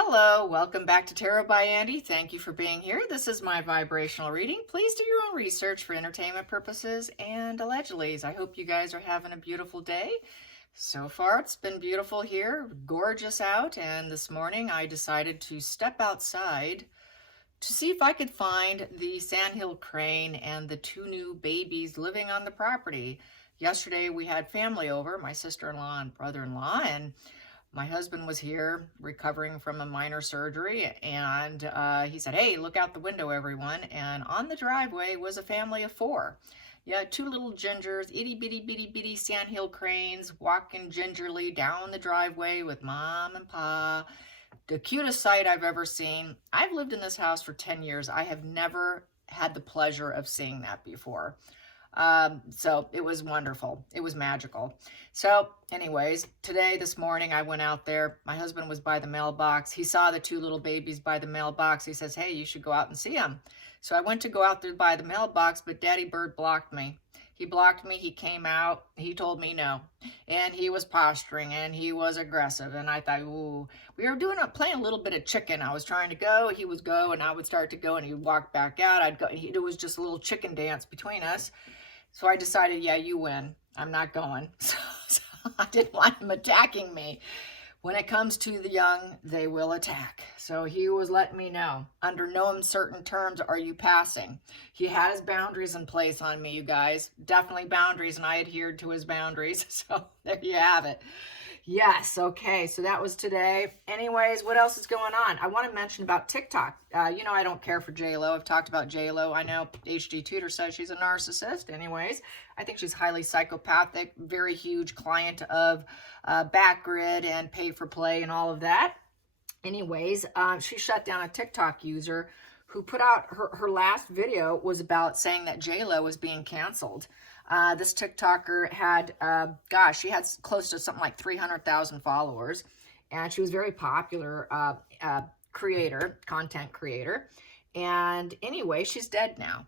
Hello, welcome back to Tarot by Andy. Thank you for being here. This is my vibrational reading. Please do your own research for entertainment purposes and allegedly. I hope you guys are having a beautiful day. So far, it's been beautiful here, gorgeous out, and this morning I decided to step outside to see if I could find the sandhill crane and the two new babies living on the property. Yesterday we had family over, my sister-in-law and brother-in-law, and my husband was here recovering from a minor surgery, and he said, "Hey, look out the window, everyone." And on the driveway was a family of four. Yeah, two little gingers, itty bitty bitty bitty sandhill cranes, walking gingerly down the driveway with mom and pa. The cutest sight I've ever seen. I've lived in this house for 10 years. I have never had the pleasure of seeing that before. So it was wonderful. It was magical. So anyways, this morning, I went out there. My husband was by the mailbox. He saw the two little babies by the mailbox. He says, "Hey, you should go out and see them." So I went to go out there by the mailbox, but Daddy Bird blocked me. He blocked me. He came out. He told me no. And he was posturing and he was aggressive. And I thought, ooh, we were playing a little bit of chicken. I was trying to go. He would go and I would start to go and he'd walk back out. I'd go. It was just a little chicken dance between us. So I decided, yeah, you win. I'm not going. So I didn't want him attacking me. When it comes to the young, they will attack. So he was letting me know, under no uncertain terms are you passing. He had his boundaries in place on me, you guys. Definitely boundaries, and I adhered to his boundaries. So there you have it. Yes, okay, so that was today. Anyways, what else is going on? I want to mention about TikTok. I don't care for J-Lo. I've talked about J-Lo. I know HG Tutor says she's a narcissist. Anyways, I think she's highly psychopathic, very huge client of Backgrid and Pay for Play and all of that. Anyways, she shut down a TikTok user who put out her last video was about saying that J-Lo was being canceled. This TikToker had, she had close to something like 300,000 followers, and she was very popular content creator. And anyway, she's dead now.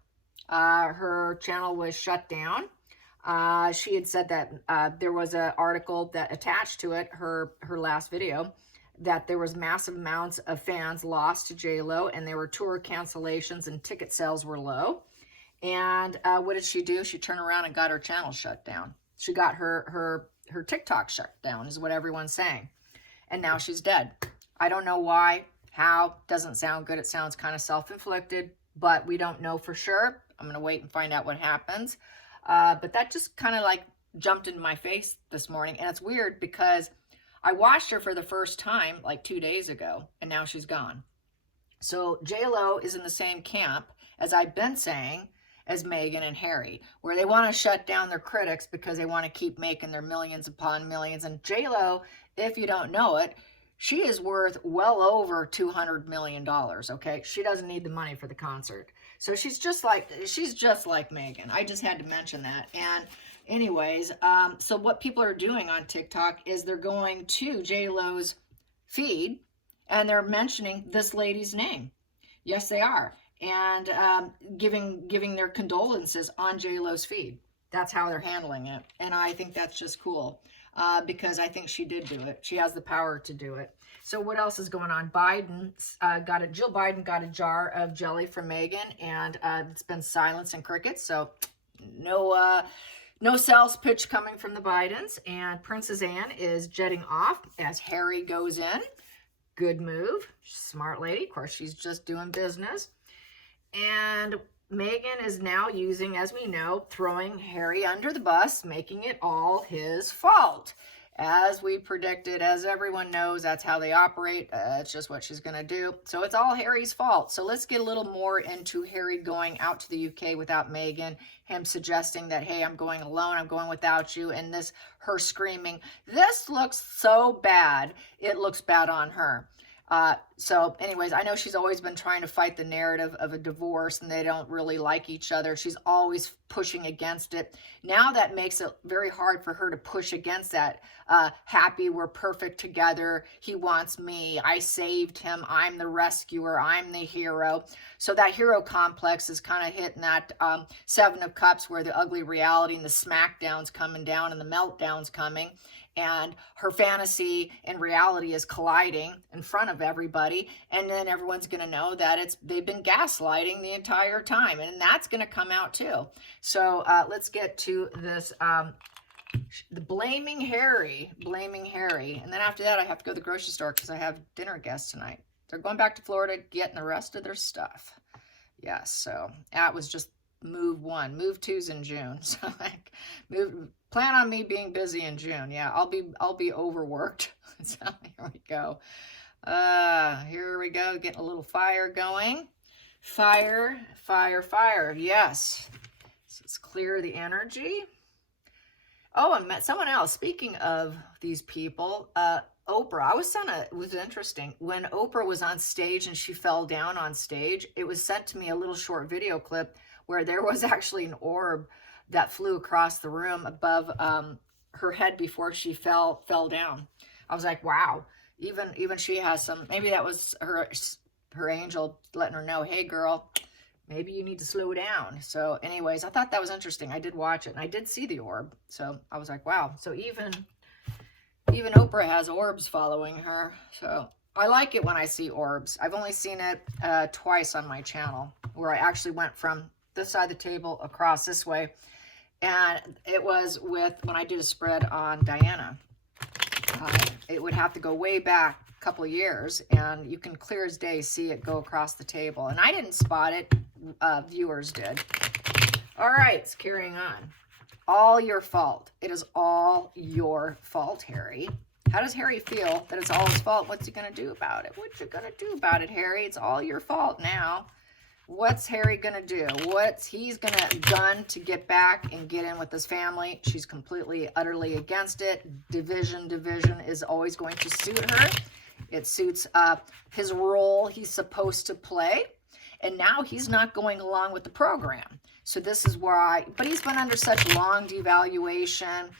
Her channel was shut down. She had said that there was an article that attached to it, her last video, that there was massive amounts of fans lost to J-Lo, and there were tour cancellations and ticket sales were low. And what did she do? She turned around and got her channel shut down. She got her TikTok shut down, is what everyone's saying. And now she's dead. I don't know why, how, doesn't sound good. It sounds kind of self-inflicted, but we don't know for sure. I'm going to wait and find out what happens. But that just kind of like jumped in my face this morning. And it's weird because I watched her for the first time like 2 days ago, and now she's gone. So J-Lo is in the same camp, as I've been saying, as Meghan and Harry, where they want to shut down their critics because they want to keep making their millions upon millions. And J-Lo, if you don't know it, she is worth well over $200 million, okay? She doesn't need the money for the concert. So she's just like Meghan. I just had to mention that. And anyways, so what people are doing on TikTok is they're going to J-Lo's feed and they're mentioning this lady's name. Yes, they are. And giving their condolences on J-Lo's feed. That's how they're handling it. And I think that's just cool because I think she did do it. She has the power to do it. So what else is going on? Jill Biden got a jar of jelly from Meghan, and it's been silence and crickets. So no sales pitch coming from the Bidens. And Princess Anne is jetting off as Harry goes in. Good move. Smart lady. Of course, she's just doing business. And Meghan is now using, as we know, throwing Harry under the bus, making it all his fault. As we predicted, as everyone knows, that's how they operate. It's just what she's going to do. So it's all Harry's fault. So let's get a little more into Harry going out to the UK without Meghan, him suggesting that, hey, I'm going alone, I'm going without you, and her screaming, this looks so bad, it looks bad on her. So anyways, I know she's always been trying to fight the narrative of a divorce and they don't really like each other. She's always pushing against it. Now that makes it very hard for her to push against that. Happy, we're perfect together. He wants me. I saved him. I'm the rescuer. I'm the hero. So that hero complex is kind of hitting that Seven of Cups where the ugly reality and the smackdown's coming down and the meltdown's coming. and her fantasy and reality is colliding in front of everybody, and then everyone's going to know that they've been gaslighting the entire time, and that's going to come out too. So let's get to this, the blaming Harry, and then after that I have to go to the grocery store because I have dinner guests tonight. They're going back to Florida, getting the rest of their stuff. Yes, so that was just move 1. Move 2's in June. So like, plan on me being busy in June. Yeah, I'll be overworked. So here we go. Here we go. Getting a little fire going. Fire. Yes. So let's clear the energy. Oh, I met someone else. Speaking of these people, Oprah. It was interesting. When Oprah was on stage and she fell down on stage, it was sent to me a little short video clip where there was actually an orb that flew across the room above her head before she fell down. I was like, wow, even she has some, maybe that was her angel letting her know, hey girl, maybe you need to slow down. So anyways, I thought that was interesting. I did watch it and I did see the orb. So I was like, wow. So even Oprah has orbs following her. So I like it when I see orbs. I've only seen it twice on my channel, where I actually went from this side of the table across this way. And it was when I did a spread on Diana. It would have to go way back a couple of years, and you can clear as day see it go across the table. And I didn't spot it, viewers did. All right, it's carrying on. All your fault. It is all your fault, Harry. How does Harry feel that it's all his fault? What's he going to do about it? What you going to do about it, Harry? It's all your fault now. What's Harry going to do? He's going to gun to get back and get in with his family. She's completely, utterly against it. Division is always going to suit her. It suits his role he's supposed to play. And now he's not going along with the program. So this is why, but he's been under such long devaluation,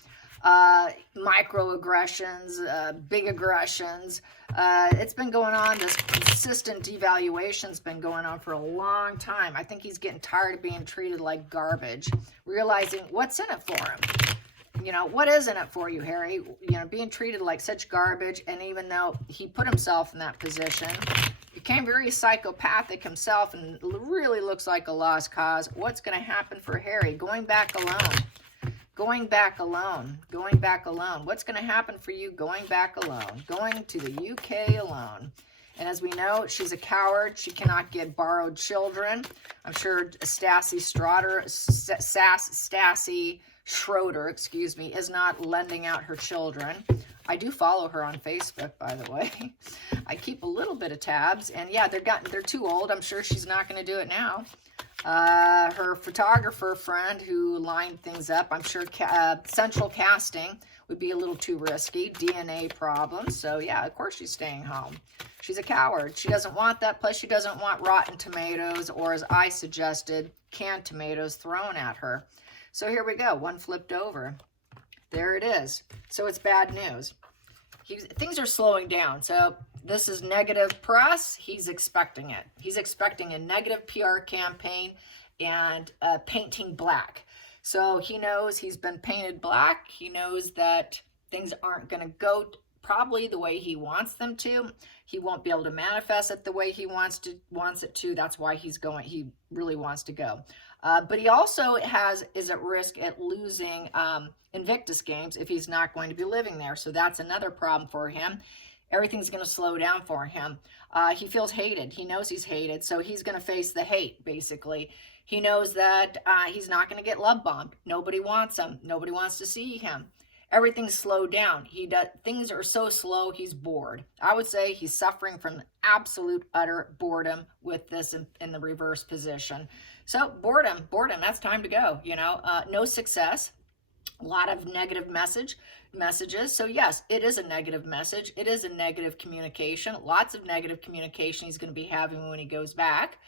microaggressions, big aggressions. It's been going on, this consistent devaluation's been going on for a long time. I think he's getting tired of being treated like garbage, realizing what's in it for him. You know, what is in it for you, Harry? You know, being treated like such garbage, and even though he put himself in that position, became very psychopathic himself and really looks like a lost cause. What's going to happen for Harry? Going back alone. What's going to happen for you going back alone? Going to the UK alone. And as we know, she's a coward. She cannot get borrowed children. I'm sure Stassi Schroeder, is not lending out her children. I do follow her on Facebook, by the way. I keep a little bit of tabs, and yeah, they're too old. I'm sure she's not going to do it now. Her photographer friend who lined things up, I'm sure central casting would be a little too risky. DNA problems. So yeah, of course she's staying home. She's a coward. She doesn't want that. Plus she doesn't want rotten tomatoes, or as I suggested, canned tomatoes thrown at her. So here we go. One flipped over. There it is. So it's bad news. Things are slowing down. So this is negative press. He's expecting it. He's expecting a negative PR campaign and painting black. So he knows he's been painted black. He knows that things aren't going to go probably the way he wants them to. He won't be able to manifest it the way he wants it to. That's why he's going. He really wants to go. But he also is at risk at losing Invictus Games if he's not going to be living there. So that's another problem for him. Everything's going to slow down for him. He feels hated. He knows he's hated. So he's going to face the hate, basically. He knows that he's not going to get love bombed. Nobody wants him. Nobody wants to see him. Everything's slowed down. Things are so slow, he's bored. I would say he's suffering from absolute, utter boredom with this in the reverse position. So boredom, that's time to go. You know, no success, a lot of negative messages. So yes, it is a negative message. It is a negative communication. Lots of negative communication he's going to be having when he goes back.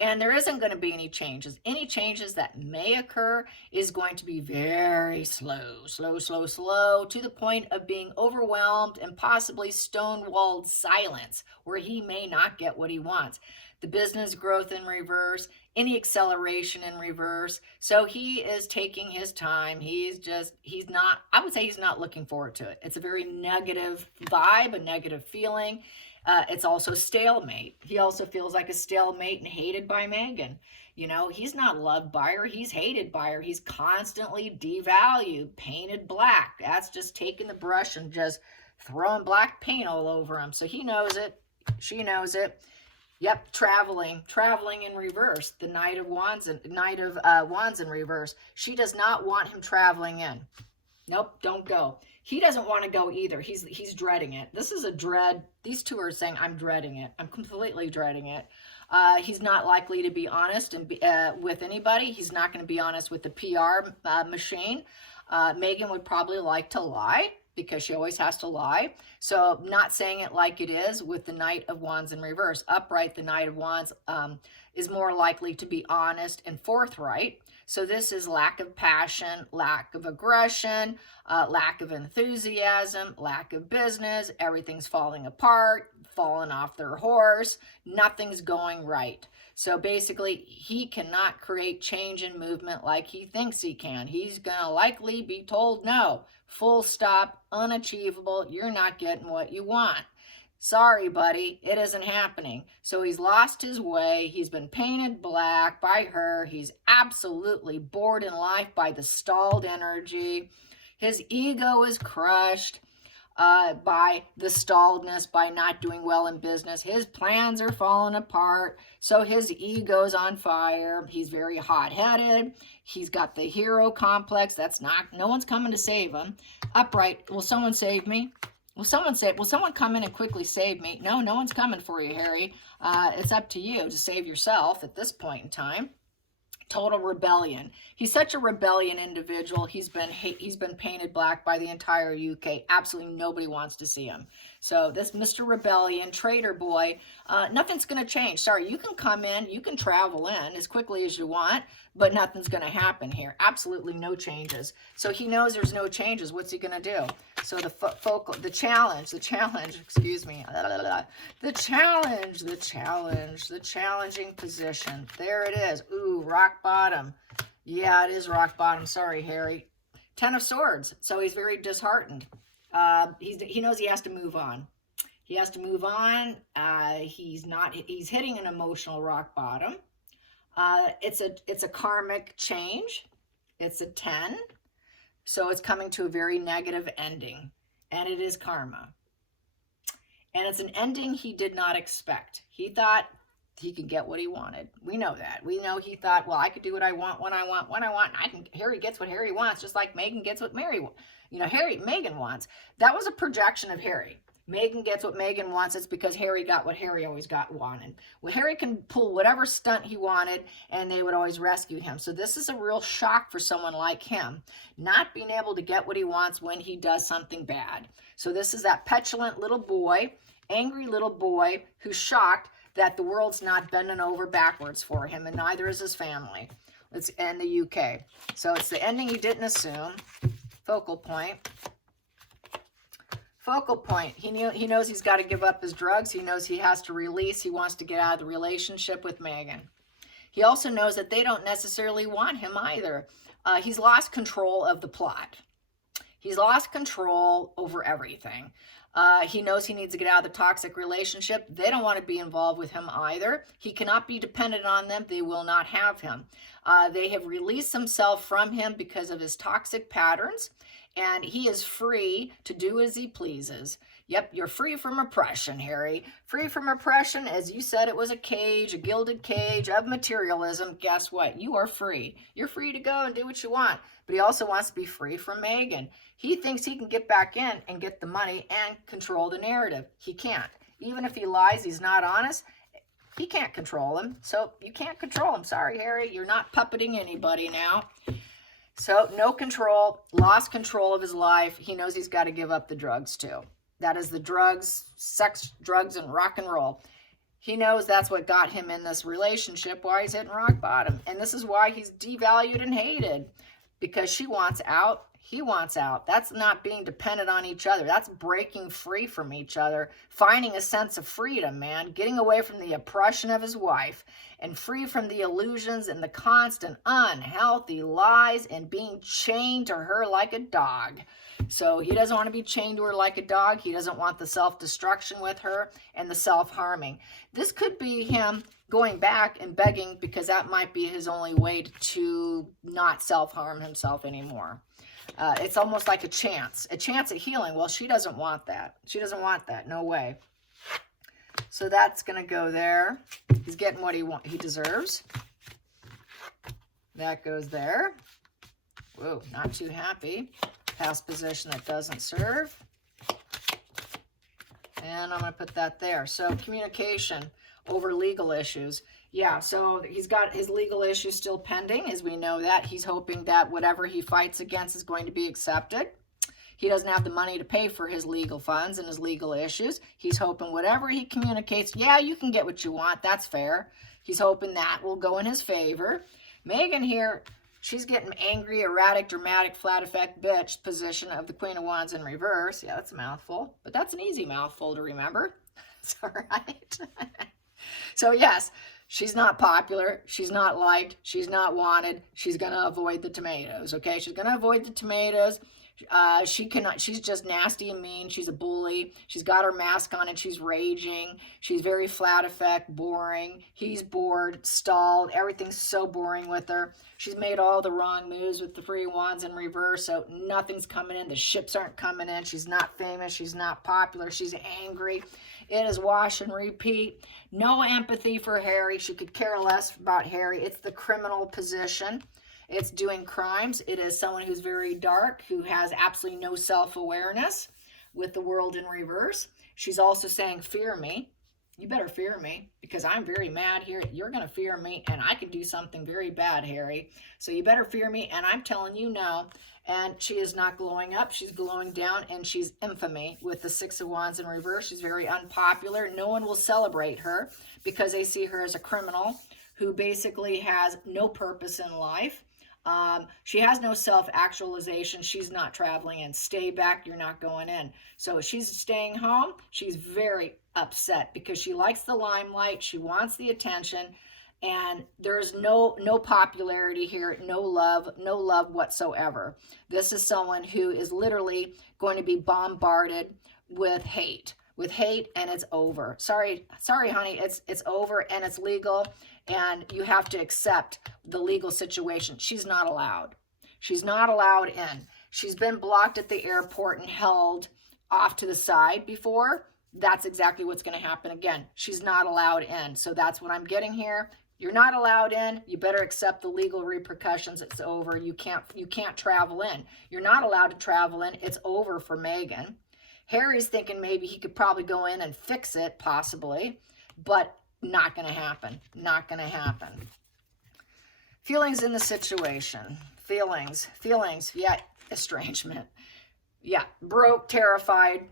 And there isn't going to be any changes. Any changes that may occur is going to be very slow, slow, to the point of being overwhelmed and possibly stonewalled silence, where he may not get what he wants. The business growth in reverse, any acceleration in reverse. So he is taking his time. He's not, I would say he's not looking forward to it. It's a very negative vibe, a negative feeling. It's also stalemate. He also feels like a stalemate and hated by Meghan. You know, he's not loved by her. He's hated by her. He's constantly devalued, painted black. That's just taking the brush and just throwing black paint all over him. So he knows it. She knows it. Yep, traveling in reverse. The Knight of Wands in reverse. She does not want him traveling in. Nope, don't go. He doesn't want to go either. He's dreading it. This is a dread. These two are saying, I'm dreading it. I'm completely dreading it. He's not likely to be honest with anybody. He's not going to be honest with the PR machine. Meghan would probably like to lie, because she always has to lie. So not saying it like it is with the Knight of Wands in reverse. Upright, the Knight of Wands is more likely to be honest and forthright. So this is lack of passion, lack of aggression, lack of enthusiasm, lack of business. Everything's falling apart, falling off their horse. Nothing's going right. So basically, he cannot create change and movement like he thinks he can. He's going to likely be told no. Full stop, unachievable, you're not getting what you want. Sorry, buddy, it isn't happening. So he's lost his way. He's been painted black by her. He's absolutely bored in life by the stalled energy. His ego is crushed by the stalledness, by not doing well in business. His plans are falling apart. So his ego's on fire. He's very hot-headed. He's got the hero complex. No one's coming to save him. Upright, will someone save me? Will someone come in and quickly save me? No, no one's coming for you, Harry. It's up to you to save yourself at this point in time. Total rebellion. He's such a rebellion individual. He's been painted black by the entire UK. Absolutely nobody wants to see him. So this Mr. Rebellion, traitor boy, nothing's going to change. Sorry, you can come in, you can travel in as quickly as you want, but nothing's going to happen here. Absolutely no changes. So he knows there's no changes. What's he going to do? So the challenging position. There it is. Ooh, rock bottom. Yeah, it is rock bottom. Sorry, Harry. 10 of Swords. So he's very disheartened. He knows he has to move on. He has to move on. He's hitting an emotional rock bottom. It's a karmic change. It's a 10. So it's coming to a very negative ending, and it is karma. And it's an ending he did not expect. He thought he could get what he wanted. We know that. We know he thought, well, I could do what I want, when I want. Harry gets what Harry wants, just like Meghan gets what Meghan wants. That was a projection of Harry. Meghan gets what Meghan wants. It's because Harry got what Harry always wanted. Well, Harry can pull whatever stunt he wanted, and they would always rescue him. So this is a real shock for someone like him, not being able to get what he wants when he does something bad. So this is that petulant little boy, angry little boy who's shocked that the world's not bending over backwards for him, and neither is his family. It's in the UK. So it's the ending he didn't assume. Focal point. Focal point. He knows he's got to give up his drugs. He knows he has to release. He wants to get out of the relationship with Meghan. He also knows that they don't necessarily want him either. He's lost control of the plot. He's lost control over everything. He knows he needs to get out of the toxic relationship. They don't want to be involved with him either. He cannot be dependent on them. They will not have him. They have released themselves from him because of his toxic patterns, and he is free to do as he pleases. Yep, you're free from oppression, Harry. Free from oppression, as you said, it was a cage, a gilded cage of materialism. Guess what? You are free. You're free to go and do what you want. But he also wants to be free from Meghan. He thinks he can get back in and get the money and control the narrative. He can't. Even if he lies, he's not honest, he can't control him. So you can't control him. Sorry, Harry. You're not puppeting anybody now. So no control, lost control of his life. He knows he's got to give up the drugs too. That is the drugs, sex, drugs, and rock and roll. He knows that's what got him in this relationship, why he's hitting rock bottom. And this is why he's devalued and hated. Because she wants out, he wants out. That's not being dependent on each other. That's breaking free from each other, finding a sense of freedom, man, getting away from the oppression of his wife and free from the illusions and the constant unhealthy lies and being chained to her like a dog. So he doesn't want to be chained to her like a dog. He doesn't want the self-destruction with her and the self-harming. This could be him going back and begging, because that might be his only way to not self-harm himself anymore. It's almost like a chance at healing. Well, she doesn't want that. She doesn't want that. No way. So that's going to go there. He's getting what he deserves. That goes there. Whoa, not too happy. Past position that doesn't serve. And I'm going to put that there. So communication over legal issues. Yeah, so he's got his legal issues still pending, as we know that. He's hoping that whatever he fights against is going to be accepted. He doesn't have the money to pay for his legal funds and his legal issues. He's hoping whatever he communicates, yeah, you can get what you want. That's fair. He's hoping that will go in his favor. Meghan here, she's getting angry, erratic, dramatic, flat effect, bitch position of the Queen of Wands in reverse. Yeah, that's a mouthful, but that's an easy mouthful to remember. It's all right. So yes, she's not popular. She's not liked. She's not wanted. She's going to avoid the tomatoes, okay? She's going to avoid the tomatoes. She's just nasty and mean. She's a bully. She's got her mask on and she's raging. She's very flat effect, boring. He's bored, stalled. Everything's so boring with her. She's made all the wrong moves with the Three of Wands in reverse, so nothing's coming in. The ships aren't coming in. She's not famous. She's not popular. She's angry. It is wash and repeat. No empathy for Harry. She could care less about Harry. It's the criminal position. It's doing crimes. It is someone who's very dark, who has absolutely no self-awareness with the world in reverse. She's also saying, fear me. You better fear me, because I'm very mad here. You're going to fear me, and I can do something very bad, Harry. So you better fear me, and I'm telling you no. And she is not glowing up. She's glowing down, and she's infamy with the Six of Wands in reverse. She's very unpopular. No one will celebrate her because they see her as a criminal who basically has no purpose in life. She has no self-actualization. She's not traveling in. Stay back. You're not going in. So she's staying home. She's very upset because she likes the limelight. She wants the attention. And there's no popularity here, no love whatsoever. This is someone who is literally going to be bombarded with hate, and it's over. Sorry, honey, it's over and it's legal, and you have to accept the legal situation. She's not allowed. She's not allowed in. She's been blocked at the airport and held off to the side before. That's exactly what's going to happen again. She's not allowed in. So that's what I'm getting here. You're not allowed in. You better accept the legal repercussions. It's over. You can't travel in. You're not allowed to travel in. It's over for Meghan. Harry's thinking maybe he could probably go in and fix it, possibly, but not going to happen. Not going to happen. Feelings in the situation. Feelings. Yeah, estrangement. Yeah, broke, terrified,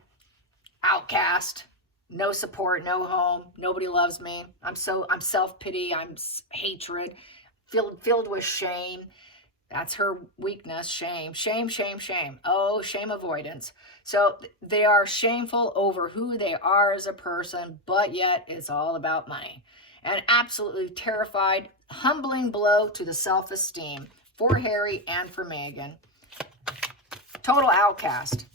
outcast, no support, no home, nobody loves me. I'm self-pity, I'm hatred, filled with shame. That's her weakness, shame. Oh, shame avoidance. So they are shameful over who they are as a person, but yet it's all about money. And absolutely terrified, humbling blow to the self-esteem for Harry and for Meghan. Total outcast.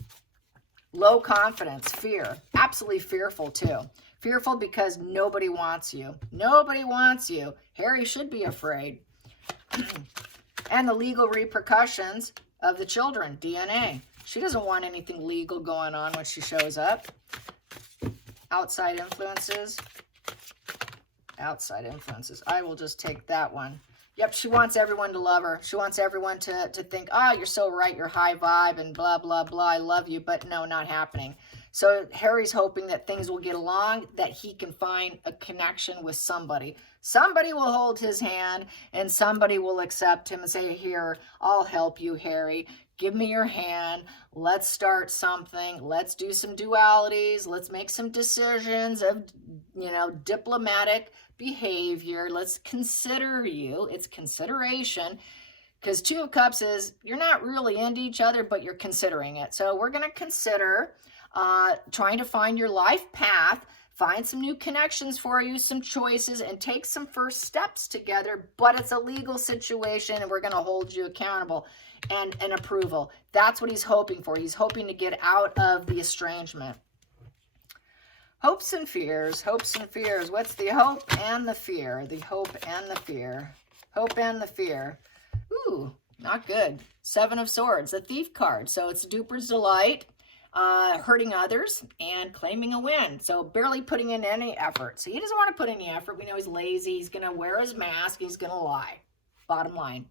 Low confidence, fear. Absolutely fearful too. Fearful because nobody wants you. Nobody wants you. Harry should be afraid. And the legal repercussions of the children, DNA. She doesn't want anything legal going on when she shows up. Outside influences. Outside influences. I will just take that one. Yep, she wants everyone to love her. She wants everyone to think, oh, you're so right, you're high vibe and blah, blah, blah, I love you. But no, not happening. So Harry's hoping that things will get along, that he can find a connection with somebody. Somebody will hold his hand and somebody will accept him and say, here, I'll help you, Harry. Give me your hand. Let's start something. Let's do some dualities. Let's make some decisions of, diplomatic behavior. Let's consider you. It's consideration. Because Two of Cups is, you're not really into each other, but you're considering it. So we're going to consider trying to find your life path, find some new connections for you, some choices, and take some first steps together. But it's a legal situation, and we're going to hold you accountable and approval. That's what he's hoping for. He's hoping to get out of the estrangement. Hopes and fears. Hopes and fears. What's the hope and the fear? The hope and the fear. Hope and the fear. Ooh, not good. Seven of Swords, the Thief card. So it's duper's delight, hurting others, and claiming a win. So barely putting in any effort. So he doesn't want to put any effort. We know he's lazy. He's going to wear his mask. He's going to lie. Bottom line.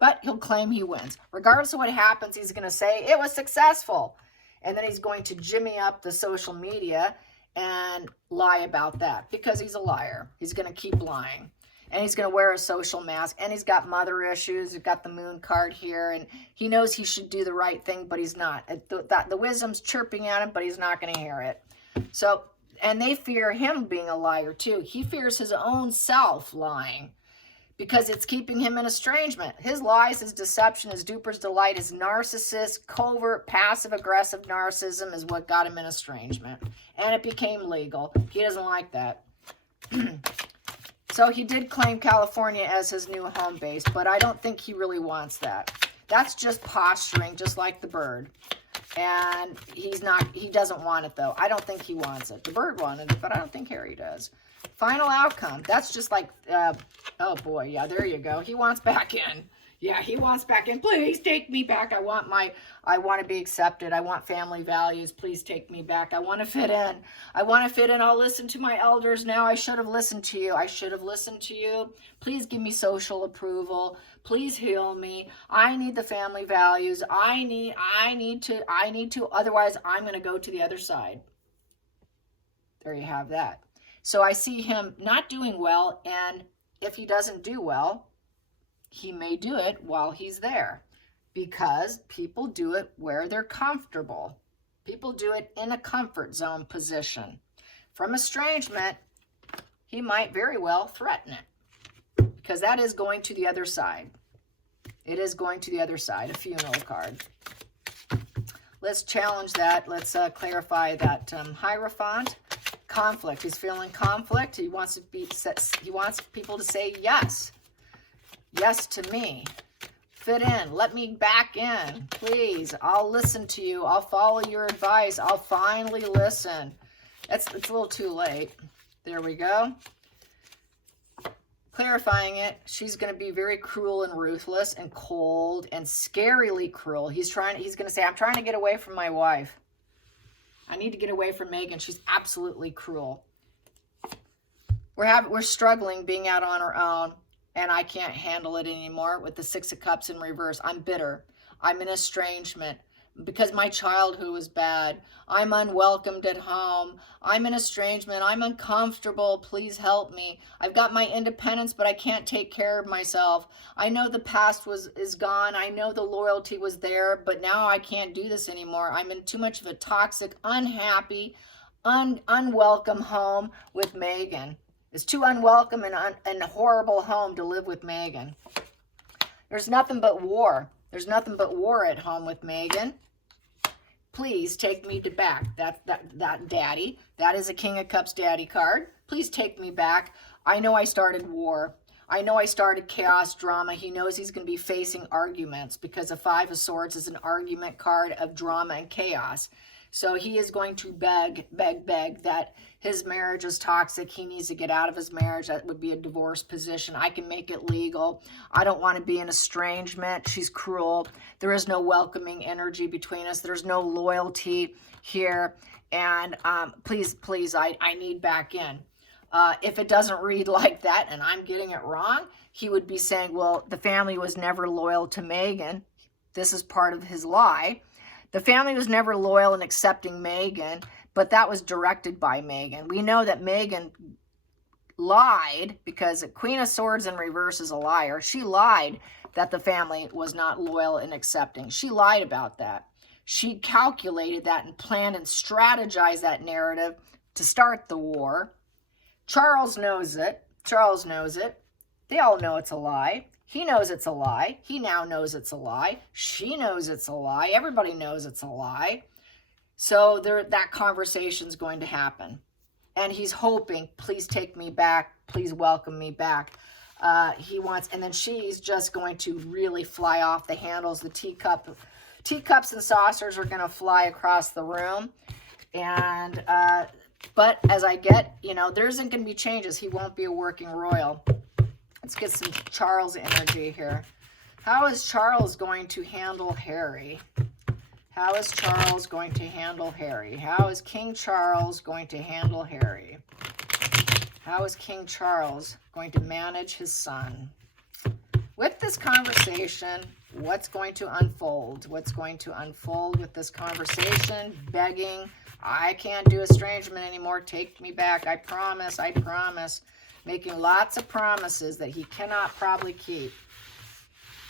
But he'll claim he wins. Regardless of what happens, he's going to say it was successful. And then he's going to jimmy up the social media and lie about that because he's a liar. He's going to keep lying. And he's going to wear a social mask. And he's got mother issues. He's got the moon card here. And he knows he should do the right thing, but he's not. The wisdom's chirping at him, but he's not going to hear it. So, and they fear him being a liar too. He fears his own self lying because it's keeping him in estrangement. His lies, his deception, his duper's delight, his narcissist, covert, passive-aggressive narcissism is what got him in estrangement. And it became legal. He doesn't like that. So he did claim California as his new home base, but I don't think he really wants that. That's just posturing, just like the bird. And he doesn't want it though. I don't think he wants it. The bird wanted it, but I don't think Harry does. Final outcome. That's just like, oh boy, yeah, there you go. He wants back in. Yeah, he wants back in. Please take me back. I want to be accepted. I want family values. Please take me back. I want to fit in. I want to fit in. I'll listen to my elders now. I should have listened to you. I should have listened to you. Please give me social approval. Please heal me. I need the family values. I need to, otherwise I'm going to go to the other side. There you have that. So I see him not doing well, and if he doesn't do well, he may do it while he's there because people do it where they're comfortable. People do it in a comfort zone position. From estrangement, he might very well threaten it because that is going to the other side. It is going to the other side, a funeral card. Let's challenge that. Let's clarify that Hierophant. Conflict. He's feeling conflict. He wants people to say yes. Yes to me. Fit in. Let me back in. Please. I'll listen to you. I'll follow your advice. I'll finally listen. It's a little too late. There we go. Clarifying it. She's going to be very cruel and ruthless and cold and scarily cruel. He's going to say, I'm trying to get away from my wife. I need to get away from Meghan. She's absolutely cruel. We're struggling being out on our own, and I can't handle it anymore with the Six of Cups in reverse. I'm bitter. I'm in estrangement because my childhood was bad. I'm unwelcomed at home. I'm in estrangement. I'm uncomfortable. Please help me. I've got my independence, but I can't take care of myself. I know the past is gone. I know the loyalty was there, but now I can't do this anymore. I'm in too much of a toxic, unhappy, unwelcome home with Meghan. It's too unwelcome and a horrible home to live with Meghan. There's nothing but war. There's nothing but war at home with Meghan. Please take me back. That daddy. That is a King of Cups daddy card. Please take me back. I know I started war. I know I started chaos, drama. He knows he's going to be facing arguments because a Five of Swords is an argument card of drama and chaos. So he is going to beg that his marriage is toxic. He needs to get out of his marriage. That would be a divorce position. I can make it legal. I don't want to be in estrangement. She's cruel. There is no welcoming energy between us. There's no loyalty here. And please, I need back in. If it doesn't read like that and I'm getting it wrong, he would be saying, well, the family was never loyal to Meghan. This is part of his lie. The family was never loyal in accepting Meghan, but that was directed by Meghan. We know that Meghan lied because Queen of Swords in reverse is a liar. She lied that the family was not loyal and accepting. She lied about that. She calculated that and planned and strategized that narrative to start the war. Charles knows it. Charles knows it. They all know it's a lie. He knows it's a lie. He now knows it's a lie. She knows it's a lie. Everybody knows it's a lie. So that conversation's going to happen. And he's hoping, please take me back. Please welcome me back. He wants, and then she's just going to really fly off the handles. The teacups and saucers are going to fly across the room. And, but as I get, there isn't going to be changes. He won't be a working royal. Let's get some Charles energy here. How is Charles going to handle Harry? How is Charles going to handle Harry? How is King Charles going to handle Harry? How is King Charles going to manage his son? With this conversation, what's going to unfold? What's going to unfold with this conversation? Begging, I can't do estrangement anymore. Take me back. I promise. I promise. Making lots of promises that he cannot probably keep.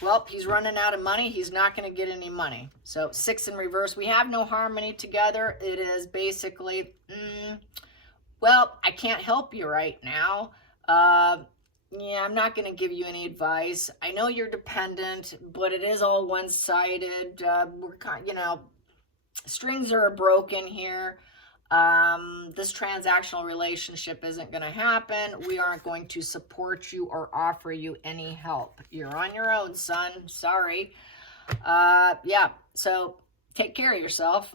Well, he's running out of money. He's not going to get any money. So 6 in reverse. We have no harmony together. It is basically, well, I can't help you right now. Yeah, I'm not going to give you any advice. I know you're dependent, but it is all one-sided. We're kind, strings are broken here. This transactional relationship isn't going to happen. We aren't going to support you or offer you any help. You're on your own, son. Sorry. Yeah, so take care of yourself.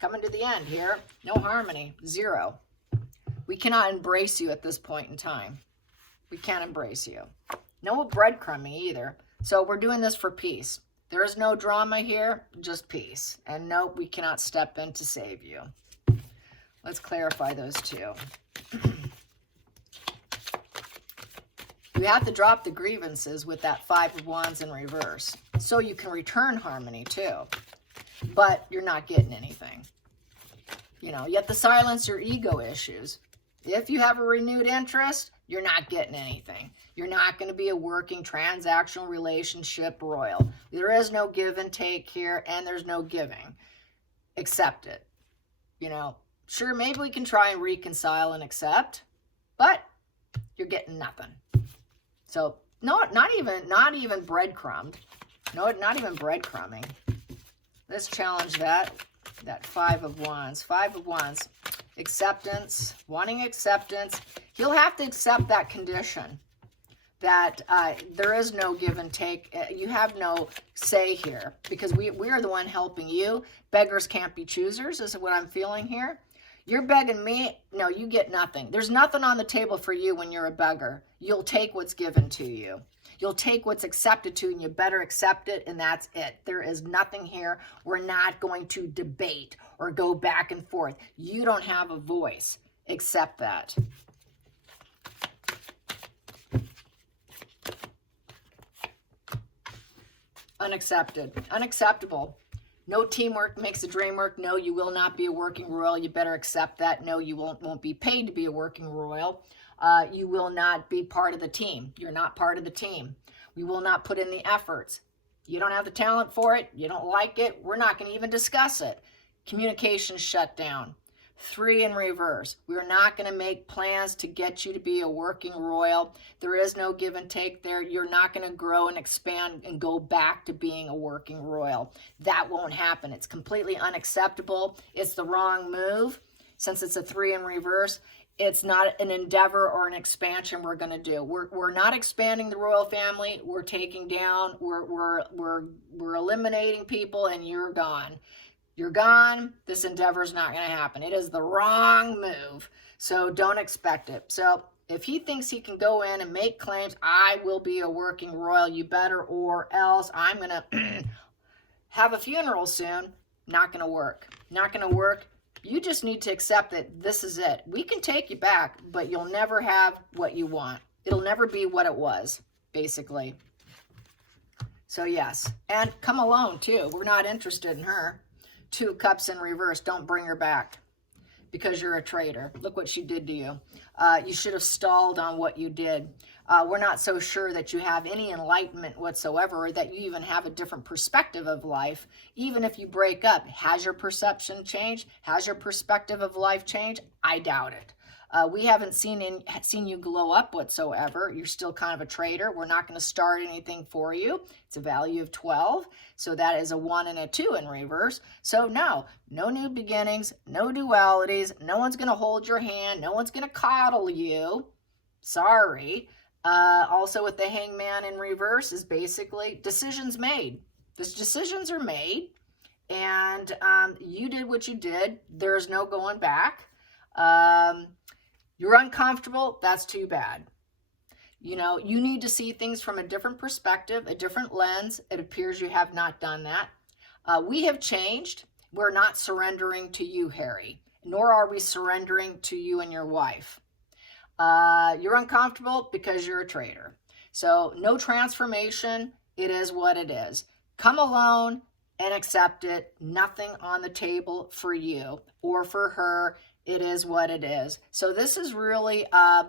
Coming to the end here. No harmony. 0. We cannot embrace you at this point in time. We can't embrace you. No breadcrumbing either. So we're doing this for peace. There is no drama here, just peace. And no, we cannot step in to save you. Let's clarify those two. You have to drop the grievances with that 5 of Wands in reverse. So you can return harmony too. But you're not getting anything. You have to silence your ego issues. If you have a renewed interest, you're not getting anything. You're not going to be a working transactional relationship royal. There is no give and take here, and there's no giving. Accept it. Sure, maybe we can try and reconcile and accept, but you're getting nothing. So, no, not even breadcrumbed. No, not even breadcrumbing. Let's challenge that 5 of Wands. 5 of Wands. Acceptance, wanting acceptance. He'll have to accept that condition that there is no give and take. You have no say here because we are the one helping you. Beggars can't be choosers is what I'm feeling here. You're begging me. No, you get nothing. There's nothing on the table for you when you're a beggar. You'll take what's given to you. You'll take what's accepted to you, and you better accept it, and that's it. There is nothing here. We're not going to debate or go back and forth. You don't have a voice. Accept that. Unaccepted. Unacceptable. No teamwork makes a dream work. No, you will not be a working royal. You better accept that. No, you won't be paid to be a working royal. You will not be part of the team. You're not part of the team. We will not put in the efforts. You don't have the talent for it. You don't like it. We're not going to even discuss it. Communication shut down. 3 in reverse. We're not going to make plans to get you to be a working royal. There is no give and take there. You're not going to grow and expand and go back to being a working royal. That won't happen. It's completely unacceptable. It's the wrong move. Since it's a 3 in reverse, it's not an endeavor or an expansion we're going to do. We're not expanding the royal family. We're taking down. We're eliminating people, and you're gone. You're gone. This endeavor is not going to happen. It is the wrong move. So don't expect it. So if he thinks he can go in and make claims, I will be a working royal, you better, or else I'm going to have a funeral soon. Not going to work. Not going to work. You just need to accept that this is it. We can take you back, but you'll never have what you want. It'll never be what it was, basically. So yes. And come alone, too. We're not interested in her. 2 cups in reverse. Don't bring her back. because you're a traitor. Look what she did to you. You should have stalled on what you did. We're not so sure that you have any enlightenment whatsoever, or that you even have a different perspective of life. Even if you break up, has your perception changed? Has your perspective of life changed? I doubt it. We haven't seen you glow up whatsoever. You're still kind of a traitor. We're not going to start anything for you. It's a value of 12. So that is a 1 and a 2 in reverse. So no new beginnings, no dualities. No one's going to hold your hand. No one's going to coddle you. Sorry. Also with the Hangman in reverse is basically decisions made. These decisions are made, and you did what you did. There's no going back. You're uncomfortable. That's too bad. You know, you need to see things from a different perspective, a different lens. It appears you have not done that. We have changed. We're not surrendering to you, Harry, nor are we surrendering to you and your wife. You're uncomfortable because you're a traitor. So no transformation. It is what it is. Come alone and accept it. Nothing on the table for you or for her. It is what it is. So this is really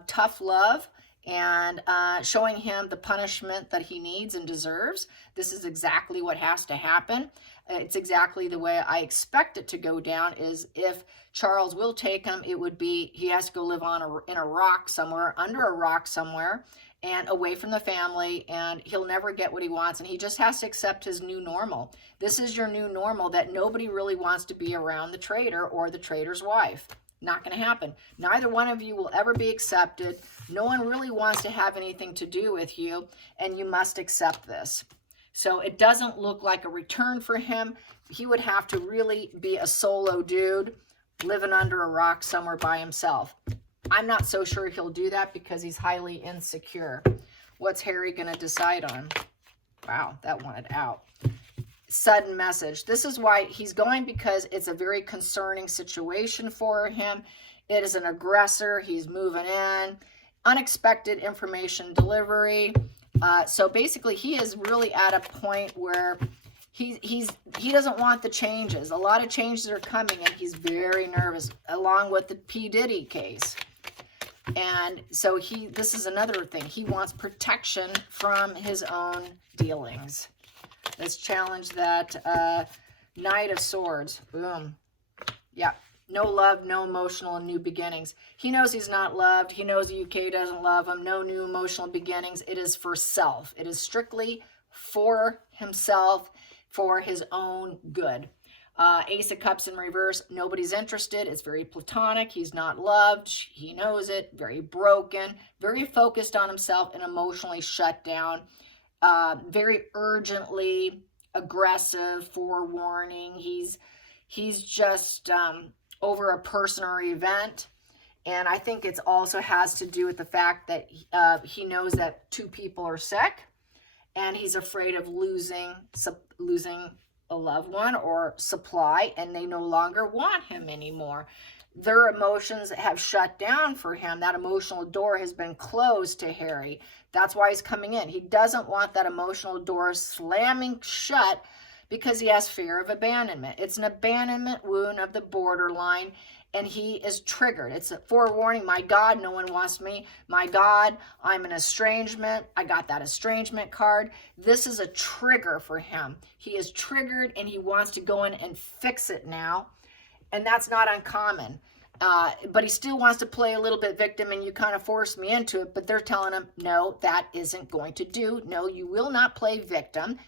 tough love, and showing him the punishment that he needs and deserves. This is exactly what has to happen. It's exactly the way I expect it to go down. Is if Charles will take him, it would be he has to go live in a rock somewhere, under a rock somewhere, and away from the family, and he'll never get what he wants, and he just has to accept his new normal. This is your new normal, that nobody really wants to be around the traitor or the traitor's wife. Not going to happen. Neither one of you will ever be accepted. No one really wants to have anything to do with you, and you must accept this. So it doesn't look like a return for him. He would have to really be a solo dude living under a rock somewhere by himself. I'm not so sure he'll do that because he's highly insecure. What's Harry going to decide on? Wow, that wanted out. Sudden message. This is why he's going, because it's a very concerning situation for him. It is an aggressor. He's moving in. Unexpected information delivery. So basically, he is really at a point where he doesn't want the changes. A lot of changes are coming, and he's very nervous, along with the P. Diddy case. And so this is another thing. He wants protection from his own dealings. Let's challenge that Knight of Swords. Boom. Yeah. No love, no emotional, and new beginnings. He knows he's not loved. He knows the UK doesn't love him. No new emotional beginnings. It is for self. It is strictly for himself, for his own good. Ace of Cups in reverse. Nobody's interested. It's very platonic. He's not loved. He knows it. Very broken. Very focused on himself and emotionally shut down. Very urgently aggressive, forewarning. He's just over a person or event. And I think it also has to do with the fact that he knows that 2 people are sick, and he's afraid of losing a loved one or supply, and they no longer want him anymore. Their emotions have shut down for him. That emotional door has been closed to Harry. That's why he's coming in. He doesn't want that emotional door slamming shut because he has fear of abandonment. It's an abandonment wound of the borderline, and he is triggered. It's a forewarning. My God, no one wants me. My God, I'm an estrangement. I got that estrangement card. This is a trigger for him. He is triggered, and he wants to go in and fix it now. And that's not uncommon. But he still wants to play a little bit victim, and you kind of forced me into it. But they're telling him, no, that isn't going to do. No, you will not play victim.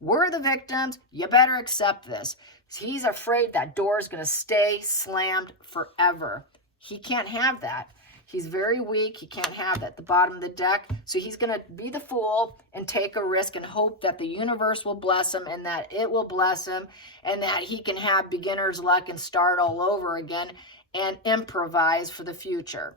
We're the victims. You better accept this. He's afraid that door is going to stay slammed forever. He can't have that. He's very weak. He can't have that at the bottom of the deck. So he's going to be the fool and take a risk and hope that the universe will bless him, and that it will bless him, and that he can have beginner's luck and start all over again and improvise for the future,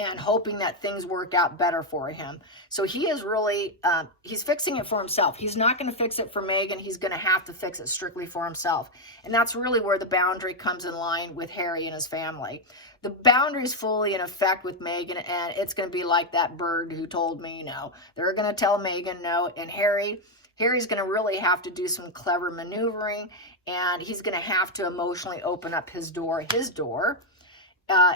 and hoping that things work out better for him. So he is really, he's fixing it for himself. He's not going to fix it for Meghan. He's going to have to fix it strictly for himself. And that's really where the boundary comes in line with Harry and his family. The boundary is fully in effect with Meghan, and it's going to be like that bird who told me no. They're going to tell Meghan no, and Harry's going to really have to do some clever maneuvering and he's going to have to emotionally open up his door,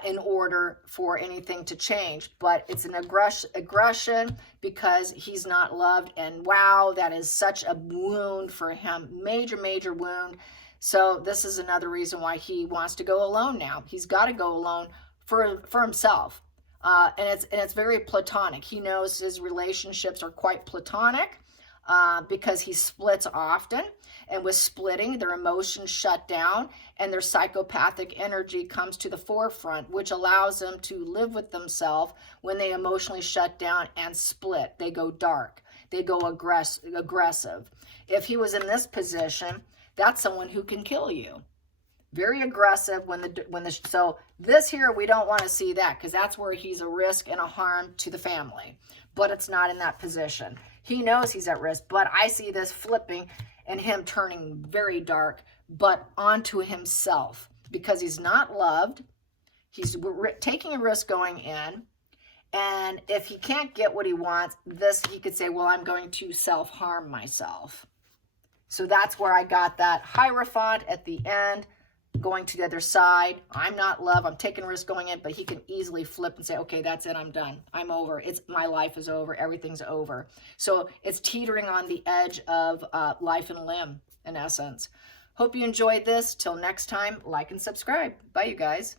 in order for anything to change. But it's an aggression because he's not loved. And wow, that is such a wound for him. Major, major wound. So this is another reason why he wants to go alone now. He's got to go alone for himself. And it's very platonic. He knows his relationships are quite platonic because he splits often. And with splitting, their emotions shut down and their psychopathic energy comes to the forefront, which allows them to live with themselves when they emotionally shut down and split. They go dark. They go aggressive. If he was in this position, that's someone who can kill you. Very aggressive so this here, we don't want to see that because that's where he's a risk and a harm to the family. But it's not in that position. He knows he's at risk, but I see this flipping and him turning very dark, but onto himself because he's not loved. He's taking a risk going in. And if he can't get what he wants, he could say, well, I'm going to self-harm myself. So that's where I got that Hierophant at the end, going to the other side. I'm not loved. I'm taking a risk going in, but he can easily flip and say, okay, that's it. I'm done. I'm over. My life is over. Everything's over. So it's teetering on the edge of life and limb, in essence. Hope you enjoyed this. Till next time, like and subscribe. Bye, you guys.